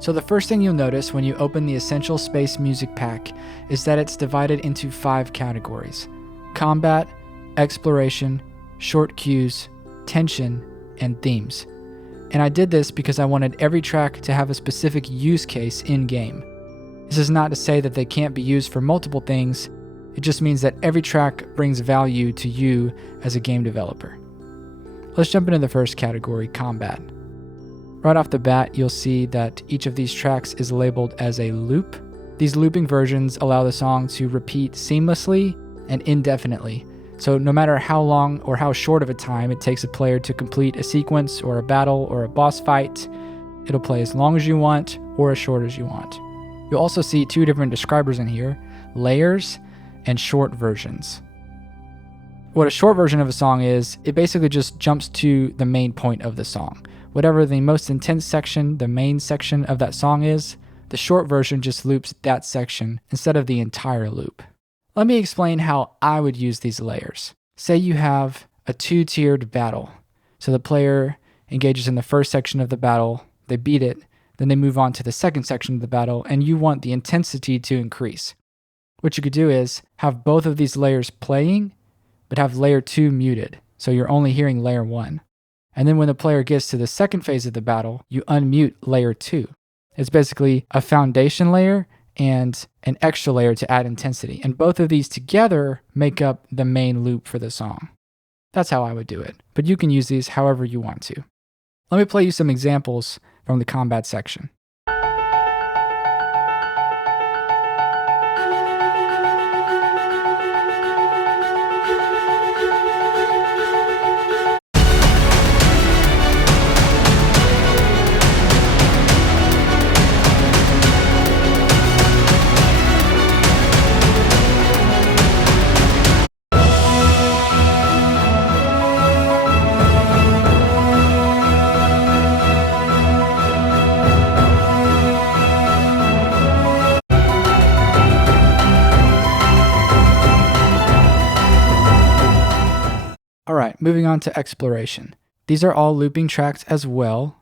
So the first thing you'll notice when you open the Essential Space Music Pack is that it's divided into 5 categories: combat, exploration, short cues, tension, and themes. And I did this because I wanted every track to have a specific use case in-game. This is not to say that they can't be used for multiple things, it just means that every track brings value to you as a game developer. Let's jump into the first category, combat. Right off the bat, you'll see that each of these tracks is labeled as a loop. These looping versions allow the song to repeat seamlessly and indefinitely. So no matter how long or how short of a time it takes a player to complete a sequence or a battle or a boss fight, it'll play as long as you want or as short as you want. You'll also see 2 different describers in here, layers and short versions. What a short version of a song is, it basically just jumps to the main point of the song. Whatever the most intense section, the main section of that song is, the short version just loops that section instead of the entire loop. Let me explain how I would use these layers. Say you have a 2-tiered battle. So the player engages in the first section of the battle, they beat it, then they move on to the second section of the battle, and you want the intensity to increase. What you could do is have both of these layers playing, but have layer 2 muted, so you're only hearing layer 1. And then when the player gets to the second phase of the battle, you unmute layer 2. It's basically a foundation layer and an extra layer to add intensity. And both of these together make up the main loop for the song. That's how I would do it, but you can use these however you want to. Let me play you some examples from the combat section. Alright, moving on to exploration. These are all looping tracks as well.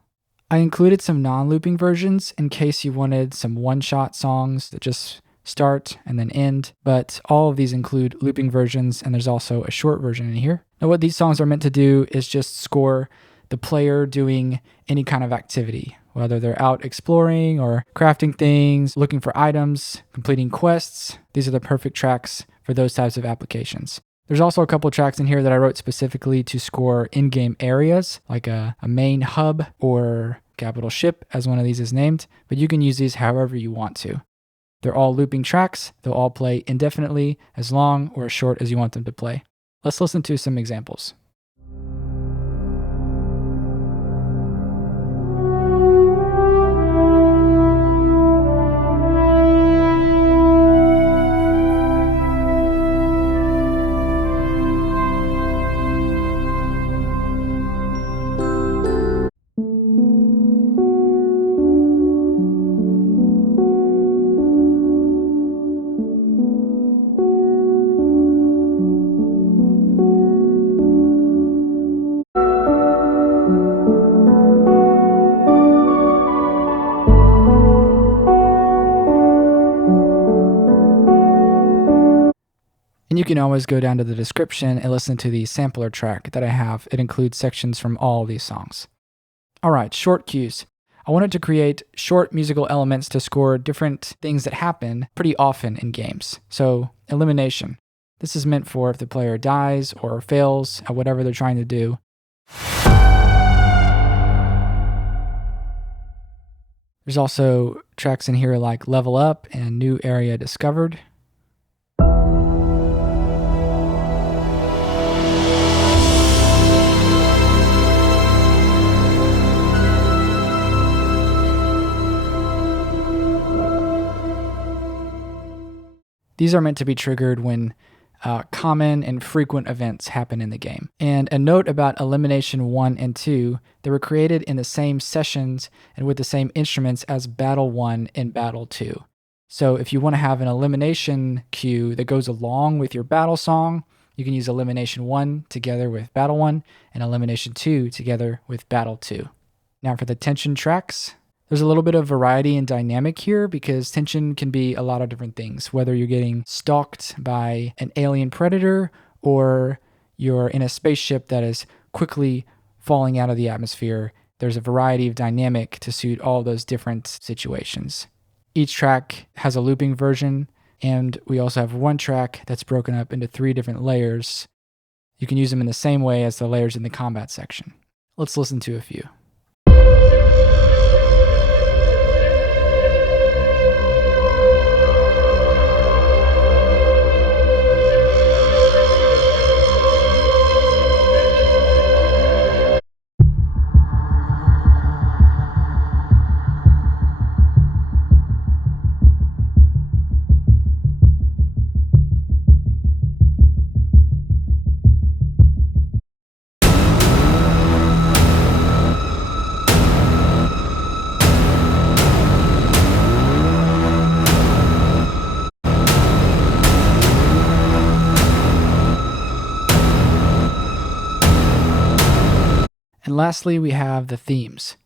I included some non-looping versions in case you wanted some one-shot songs that just start and then end, but all of these include looping versions, and there's also a short version in here. Now what these songs are meant to do is just score the player doing any kind of activity, whether they're out exploring or crafting things, looking for items, completing quests. These are the perfect tracks for those types of applications. There's also a couple tracks in here that I wrote specifically to score in-game areas, like a main hub or capital ship, as one of these is named, but you can use these however you want to. They're all looping tracks. They'll all play indefinitely, as long or as short as you want them to play. Let's listen to some examples. And you can always go down to the description and listen to the sampler track that I have. It includes sections from all of these songs. Alright, short cues. I wanted to create short musical elements to score different things that happen pretty often in games. So, elimination. This is meant for if the player dies or fails at whatever they're trying to do. There's also tracks in here like Level Up and New Area Discovered. These are meant to be triggered when common and frequent events happen in the game. And a note about Elimination 1 and 2, they were created in the same sessions and with the same instruments as Battle 1 and Battle 2. So if you want to have an elimination cue that goes along with your battle song, you can use Elimination 1 together with Battle 1 and Elimination 2 together with Battle 2. Now for the tension tracks, There's a little bit of variety and dynamic here because tension can be a lot of different things, whether you're getting stalked by an alien predator or you're in a spaceship that is quickly falling out of the atmosphere. There's a variety of dynamic to suit all those different situations. Each track has a looping version, and we also have one track that's broken up into 3 different layers. You can use them in the same way as the layers in the combat section. Let's listen to a few. And lastly, we have the themes.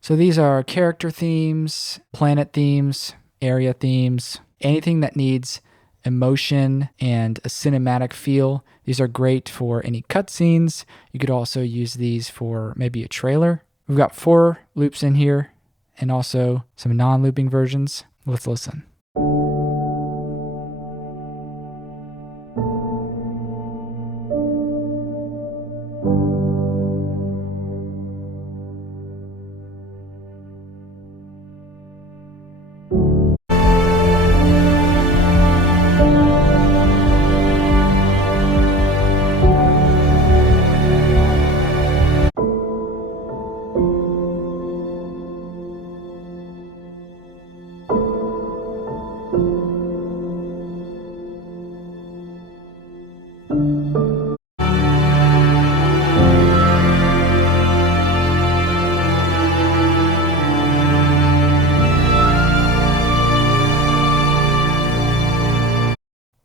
So these are character themes, planet themes, area themes, anything that needs emotion and a cinematic feel. These are great for any cutscenes. You could also use these for maybe a trailer. We've got 4 loops in here and also some non-looping versions. Let's listen.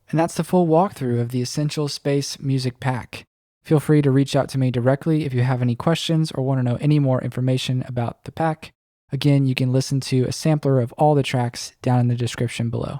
And that's the full walkthrough of the Essential Space Music Pack. Feel free to reach out to me directly if you have any questions or want to know any more information about the pack. Again, you can listen to a sampler of all the tracks down in the description below.